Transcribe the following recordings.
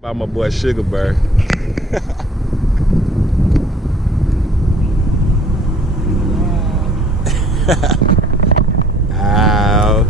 By my boy Sugar Bird. Ow.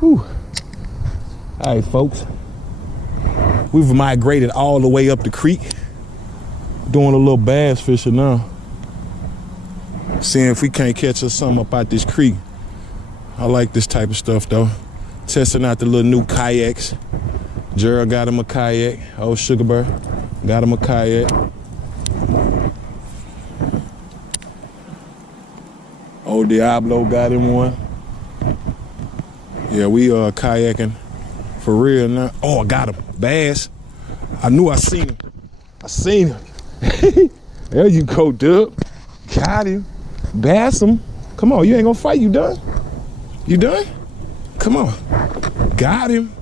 Whew. All right, folks. We've migrated all the way up the creek. Doing a little bass fishing now. Seeing if we can't catch us something up out this creek. I like this type of stuff though. Testing out the little new kayaks. Gerald got him a kayak. Old Sugar Bear got him a kayak. Old Diablo got him one. Yeah, we kayaking for real now. Oh, I got him. Bass. I knew I seen him. I seen him. There you go, Dub. Got him. Bass him. Come on, you ain't gonna fight. You done? You done? Come on. Got him.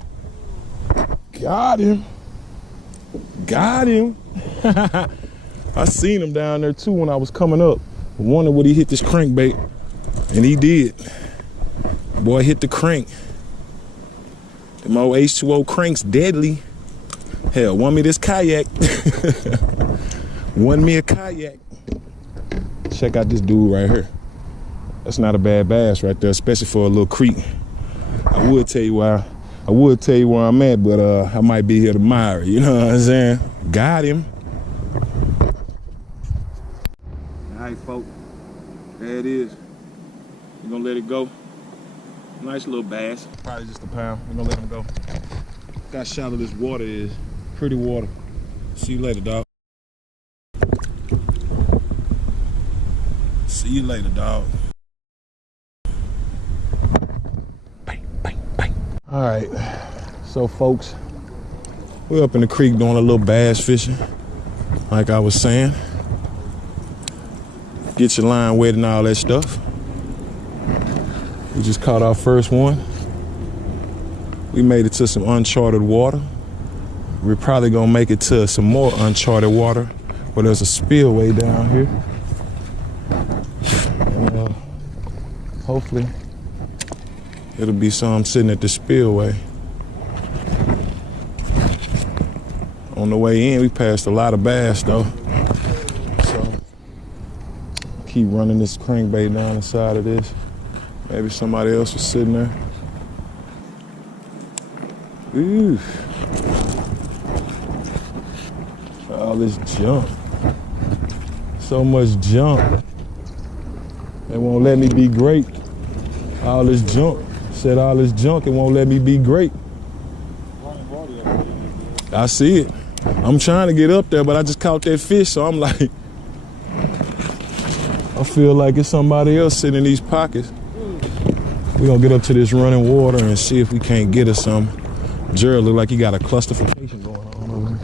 Got him. Got him. I seen him down there too when I was coming up. I wondered would he hit this crankbait, and he did. Boy hit the crank. Them old H2O cranks deadly. Hell, won me this kayak. Won me a kayak. Check out this dude right here. That's not a bad bass right there, especially for a little creek. I would tell you where I'm at, but I might be here tomorrow. You know what I'm saying? Got him. All right, folks. There it is. You gonna let it go? Nice little bass. Probably just a pound. We're gonna let him go. Look how shallow this water is. Pretty water. See you later, dog. See you later, dog. Bang, bang, bang. All right. So, folks, we're up in the creek doing a little bass fishing. Like I was saying. Get your line wet and all that stuff. We just caught our first one. We made it to some uncharted water. We're probably gonna make it to some more uncharted water where there's a spillway down here. And hopefully it'll be some sitting at the spillway. On the way in, we passed a lot of bass though. So keep running this crankbait down the side of this. Maybe somebody else was sitting there. Ooh. All this junk. So much junk. They won't let me be great. All this junk. Said all this junk, it won't let me be great. I see it. I'm trying to get up there, but I just caught that fish, so I'm like, I feel like it's somebody else sitting in these pockets. We're gonna get up to this running water and see if we can't get us some. Gerald look like he got a clusterfucation going on over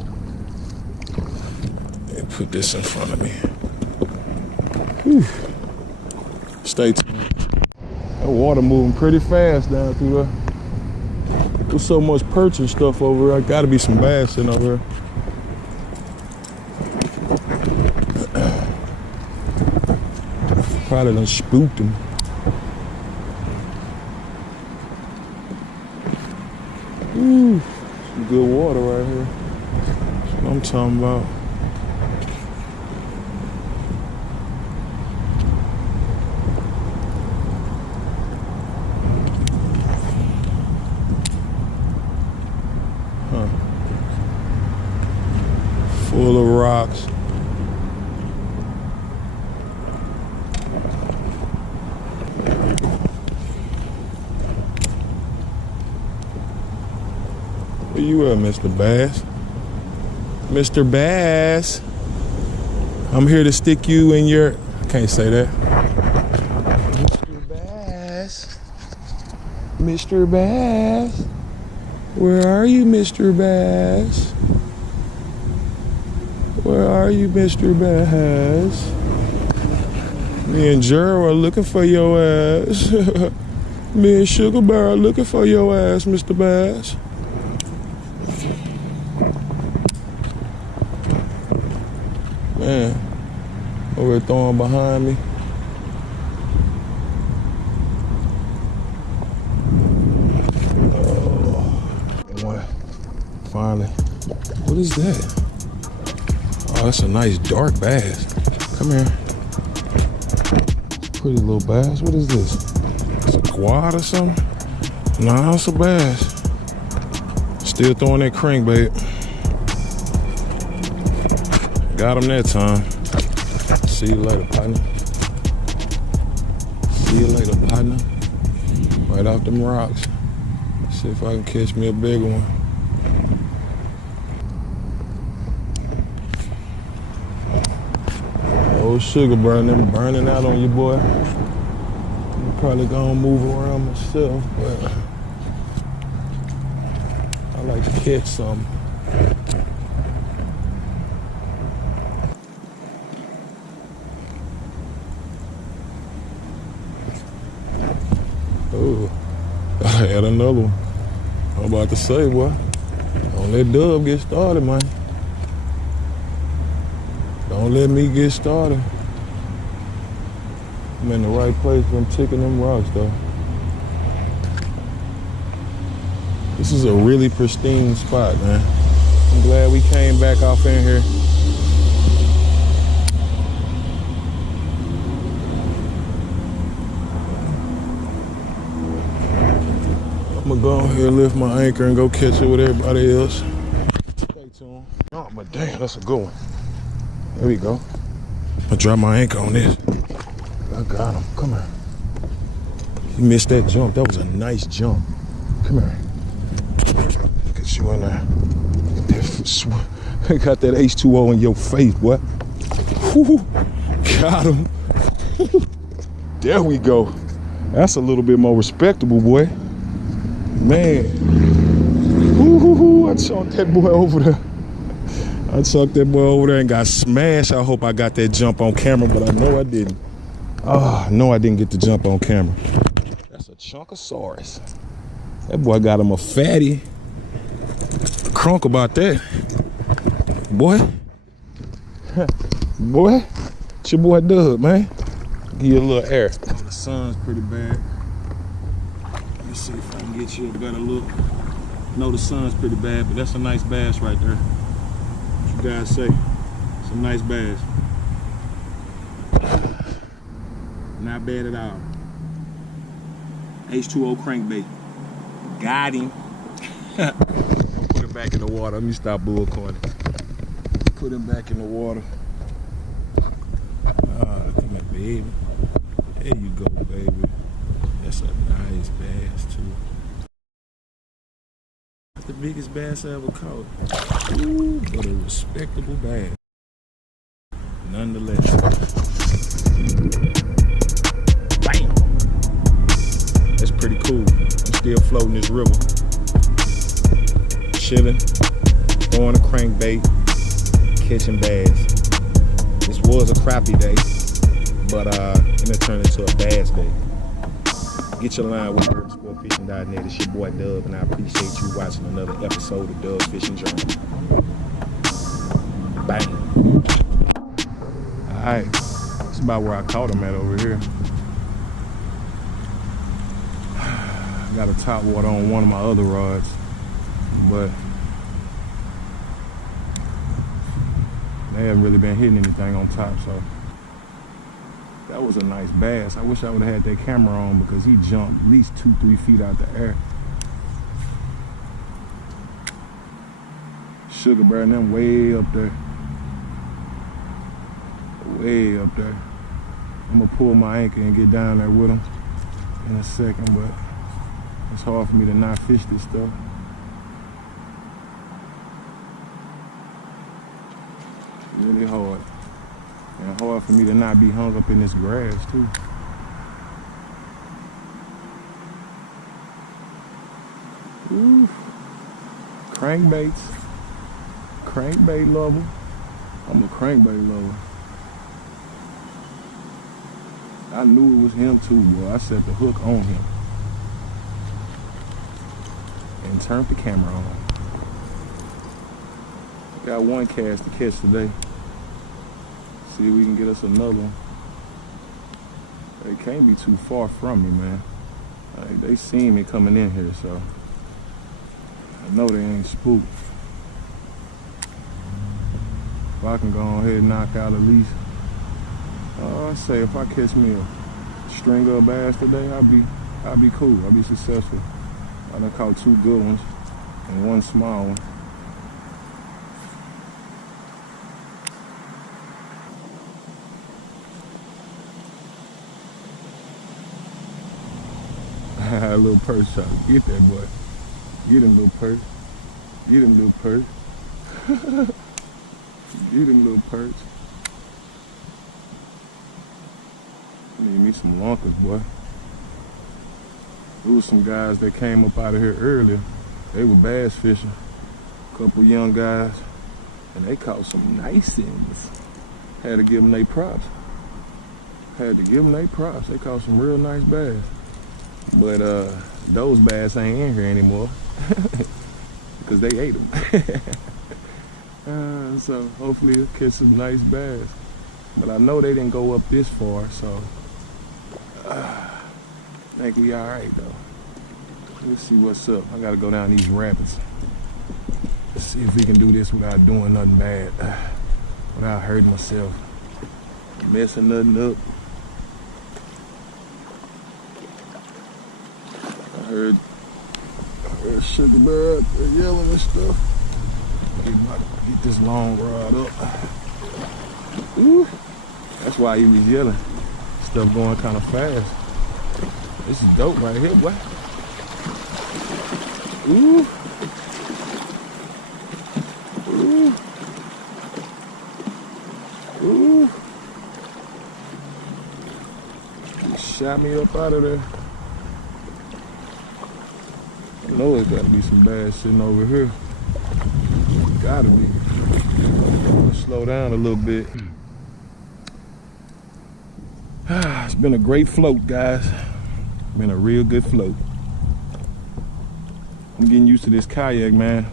there. And put this in front of me. Whew. Stay tuned. That water moving pretty fast down through there. There's so much perch and stuff over there. Gotta be some bass in over there. Probably done spooked him. Ooh, some good water right here. That's what I'm talking about. Huh. Full of rocks. Where you at, Mr. Bass? Mr. Bass, I'm here to stick you in your, I can't say that. Mr. Bass? Where are you, Mr. Bass? Where are you, Mr. Bass? Me and Gerald are looking for your ass. Me and Sugar Bear are looking for your ass, Mr. Bass. Man, over there throwing behind me. Oh, finally. What is that? Oh, that's a nice dark bass. Come here. Pretty little bass. What is this? It's a quad or something? Nah, it's a bass. Still throwing that crankbait. Got him that time. See you later, partner. See you later, partner. Right off them rocks. See if I can catch me a bigger one. Old Sugar Bear, them burning out on you, boy. I'm probably gonna move around myself, but I like to catch something. Oh, I had another one. I'm about to say, boy, don't let Dub get started, man. Don't let me get started. I'm in the right place when I'm ticking them rocks, though. This is a really pristine spot, man. I'm glad we came back off in here. I'm gonna go ahead and lift my anchor and go catch it with everybody else. Stay tuned. Oh, but damn, that's a good one. There we go. I'll drop my anchor on this. I got him. Come here. You missed that jump. That was a nice jump. Come here. Get you in there. Got that H2O in your face, boy. Woo, got him. There we go. That's a little bit more respectable, boy. Man. Woo, I chunked that boy over there. I chucked that boy over there and got smashed. I hope I got that jump on camera, but I know I didn't. Oh, no, I didn't get the jump on camera. That's a chunkosaurus. That boy got him a fatty. Crunk about that. Boy. Boy. It's your boy Dub, man. Give you a little air. Oh, the sun's pretty bad. Let me see if I can get you a better look. No, the sun's pretty bad, but that's a nice bass right there. What you guys say? It's a nice bass. Not bad at all. H2O crankbait. Got him. I'll put him back in the water. Let me stop bullcorning. Put him back in the water. Ah, come on, baby. There you go, baby. That's a nice bass, too. That's the biggest bass I ever caught. Ooh, but a respectable bass. Nonetheless. Bam! That's pretty cool. I'm still floating this river. Chilling, throwing a crankbait, catching bass. This was a crappie day, but it turned into a bass day. Get your line with urbansportfishing.net. It's your boy Dub, and I appreciate you watching another episode of Dub's Fishing Journey. Bang. Alright, that's about where I caught him at over here. Got a top water on one of my other rods, but they haven't really been hitting anything on top, so that was a nice bass. I wish I would have had that camera on because he jumped at least 2-3 feet out the air. Sugar Bear and them way up there. Way up there. I'm gonna pull my anchor and get down there with him in a second, but it's hard for me to not fish this stuff. Really hard. And hard for me to not be hung up in this grass too. Ooh. Crankbaits. Crankbait lover. I'm a crankbait lover. I knew it was him too, boy. I set the hook on him. And turned the camera on. Got one cast to catch today. See if we can get us another one. They can't be too far from me, man. Like, they seen me coming in here, so I know they ain't spooked. If I can go ahead and knock out at least, I say if I catch me a stringer of bass today, I'll be cool. I'll be successful. I done caught 2 good ones and 1 small one. A little perch shot. Get that boy. Get him, little perch. Get him, little perch. Get him, little perch. Need me some lunkers, boy. There was some guys that came up out of here earlier. They were bass fishing. A couple young guys. And they caught some nice ones. Had to give them their props. Had to give them their props. They caught some real nice bass. But those bass ain't in here anymore. Because they ate them. So hopefully we'll catch some nice bass. But I know they didn't go up this far, so I think we all right though. Let's see what's up. I gotta go down these rapids. Let's see if we can do this without doing nothing bad, without hurting myself, messing nothing up. I heard sugar bird yelling and stuff. Get this long rod up. Ooh, that's why he was yelling. Stuff going kind of fast. This is dope right here, boy. Ooh. Ooh. Ooh. He shot me up out of there. I know there's gotta be some bass sitting over here. Gotta be. Slow down a little bit. It's been a great float, guys. Been a real good float. I'm getting used to this kayak, man.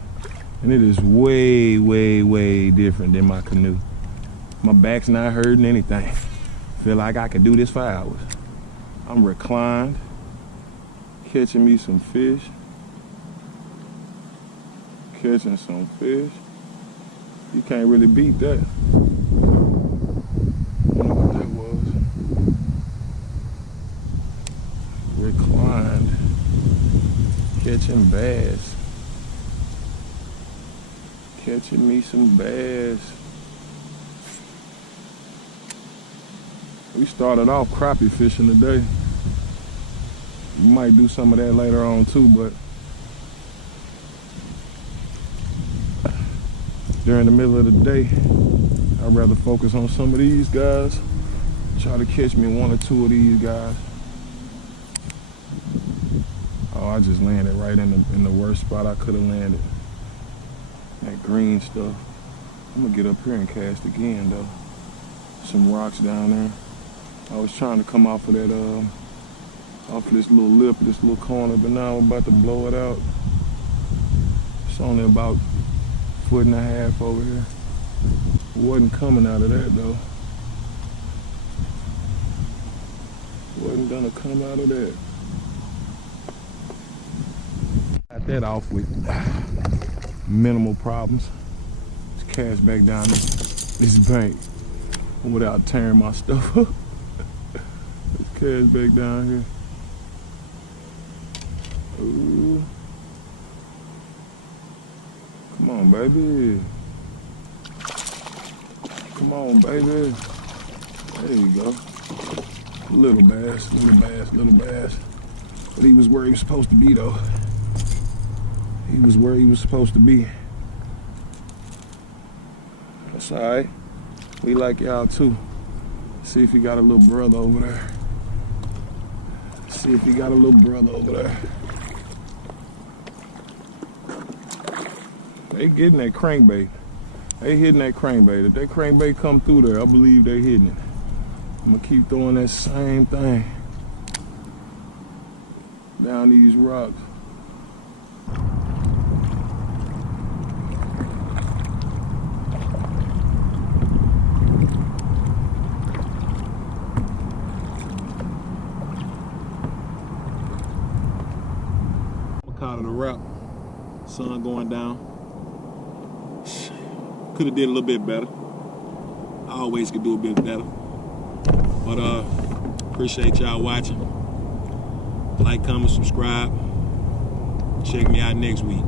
And it is way, way, way different than my canoe. My back's not hurting anything. Feel like I could do this for hours. I'm reclined, catching me some fish. Catching some fish. You can't really beat that. I don't know what that was. Reclined. Catching bass. Catching me some bass. We started off crappie fishing today. We might do some of that later on too, but during the middle of the day, I'd rather focus on some of these guys. Try to catch me 1 or 2 of these guys. Oh, I just landed right in the worst spot I could have landed. That green stuff. I'm gonna get up here and cast again though. Some rocks down there. I was trying to come off of that, off of this little lip, this little corner, but now I'm about to blow it out. It's only about 1.5 foot over here. It wasn't coming out of that though. Wasn't gonna come out of that. Got that off with minimal problems. Just cast back down this bank without tearing my stuff up. Just cast back down here. Ooh. Come on, baby. Come on, baby. There you go. Little bass, little bass, little bass. But he was where he was supposed to be, though. He was where he was supposed to be. That's all right. We like y'all, too. See if he got a little brother over there. See if he got a little brother over there. They getting that crankbait. They hitting that crankbait. If that crankbait come through there, I believe they hitting it. I'm gonna keep throwing that same thing down these rocks. Caught of the route. Sun going down. Could have did a little bit better. I always could do a bit better. But appreciate y'all watching. Like, comment, subscribe. Check me out next week.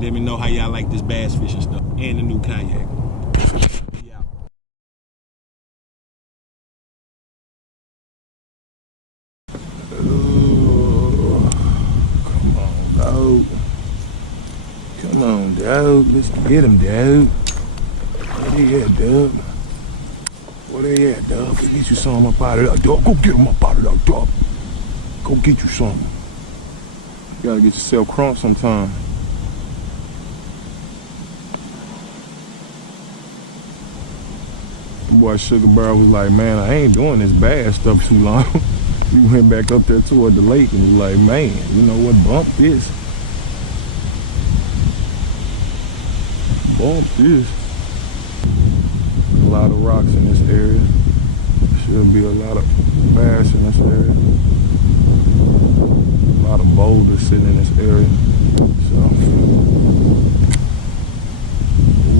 Let me know how y'all like this bass fishing stuff and the new kayak. Be out. Oh, come on, dog. Let's get him, dog. Where they at, dog? Where they at, dog? Go get you some up out of that, dog. Go get him up out of that, dog. Go get you some. You gotta get yourself crunk sometime. Boy, Sugar Bear was like, man, I ain't doing this bass stuff too long. We went back up there toward the lake and was like, man, you know what? Bump this. Bump this. A lot of rocks in this area. Should be a lot of bass in this area. A lot of boulders sitting in this area. So,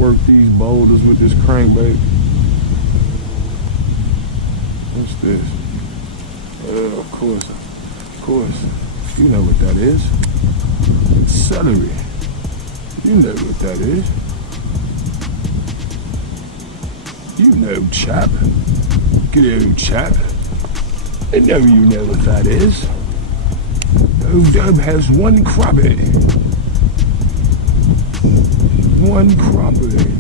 work these boulders with this crankbait. What's this? Of course. You know what that is. Celery. You know what that is. You know, chap. Good old chap. I know you know what that is. Old Dub has one crappie. One crappie.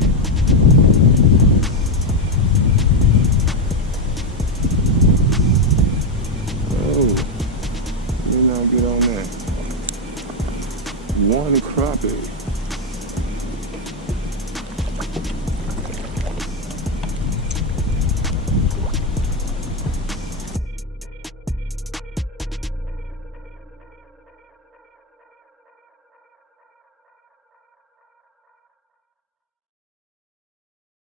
Get on that. One crappie.